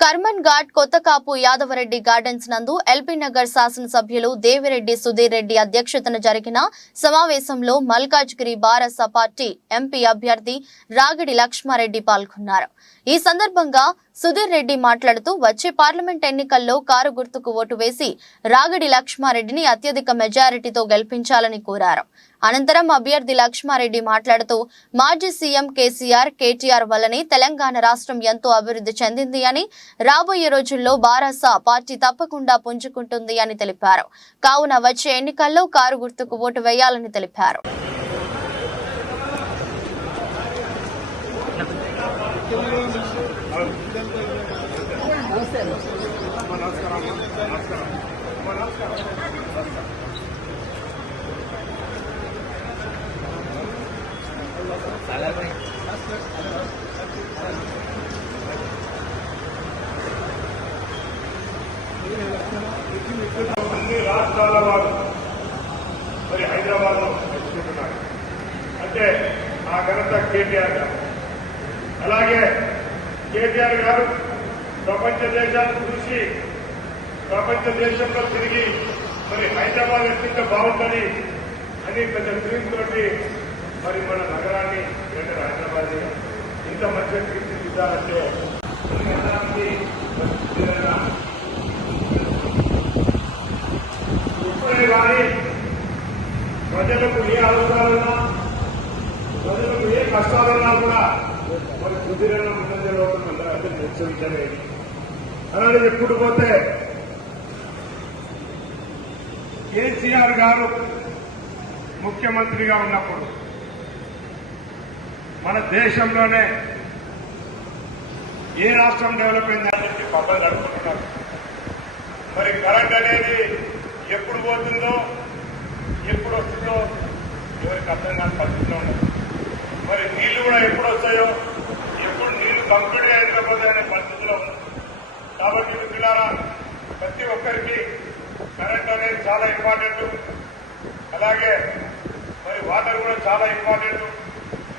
Karman ghat Kothakapu Yadavareddy gardens నందు LB Nagar శాసనసభ్యులు దేవిరెడ్డి సుధీర్ రెడ్డి అధ్యక్షతన జరిగిన సమావేశంలో మల్కాజ్గిరి బారస పార్టీ ఎంపీ అభ్యర్థి రాగిడి లక్ష్మారెడ్డి పాల్గొన్నారు. ఈ సందర్భంగా సుధీర్ రెడ్డి మాట్లాడుతూ వచ్చే పార్లమెంట్ ఎన్నికల్లో కారు గుర్తుకు ఓటు వేసి రాగడి లక్ష్మారెడ్డిని అత్యధిక మెజారిటీతో గెలిపించాలని కోరారు. అనంతరం అభ్యర్థి లక్ష్మారెడ్డి మాట్లాడుతూ మాజీ సీఎం కేసీఆర్ కేటీఆర్ వల్లనే తెలంగాణ రాష్ట్రం ఎంతో అభివృద్ధి చెందింది అని రాబోయే రోజుల్లో బారాస పార్టీ తప్పకుండా పుంజుకుంటుంది అని తెలిపారు. కావున వచ్చే ఎన్నికల్లో కారు గుర్తుకు ఓటు వేయాలని తెలిపారు. అన్ని రాష్ట్రాల వారు మరి హైదరాబాద్లో తెచ్చుకుంటున్నారు అంటే ఆ ఘనత కేటీఆర్ గారు అలాగే కేటీఆర్ గారు ప్రపంచ దేశాలను చూసి ప్రపంచ దేశంలో తిరిగి మరి హైదరాబాద్ ఎత్తుంటే బాగుంటుంది అని పెద్ద డ్రీమ్ తోటి మరి మన నగరాన్ని లేదా హైదరాబాద్ ఇంత మంచిగా తీర్చిదిద్దాలంటే నగరానికి ఇప్పుడే కానీ ప్రజలకు ఏ అవసరాలున్నా ప్రజలకు ఏ కష్టాలున్నా కూడా మరి కుదిరిన ముందంజలో అందరూ నిర్చవించలేదు అలాగే ఎప్పుడు పోతే కేసీఆర్ గారు ముఖ్యమంత్రిగా ఉన్నప్పుడు మన దేశంలోనే ఏ రాష్ట్రం డెవలప్ అయిందని చెప్పి పబ్బలు మరి కరెంట్ అనేది ఎప్పుడు పోతుందో ఎప్పుడు వస్తుందో ఎవరికి అర్థం కాని పరిస్థితిలో ఉన్నారు. మరి నీళ్ళు కూడా ఎప్పుడు వస్తాయో? ఎప్పుడు నీళ్ళు కంప్లీట్ అయిపోతాయి అనే పరిస్థితిలో ఉంది. కాబట్టి మిత్రులారా ప్రతి ఒక్కరికి కరెంట్ అనేది చాలా ఇంపార్టెంట్. అలాగే మరి వాటర్ కూడా చాలా ఇంపార్టెంట్.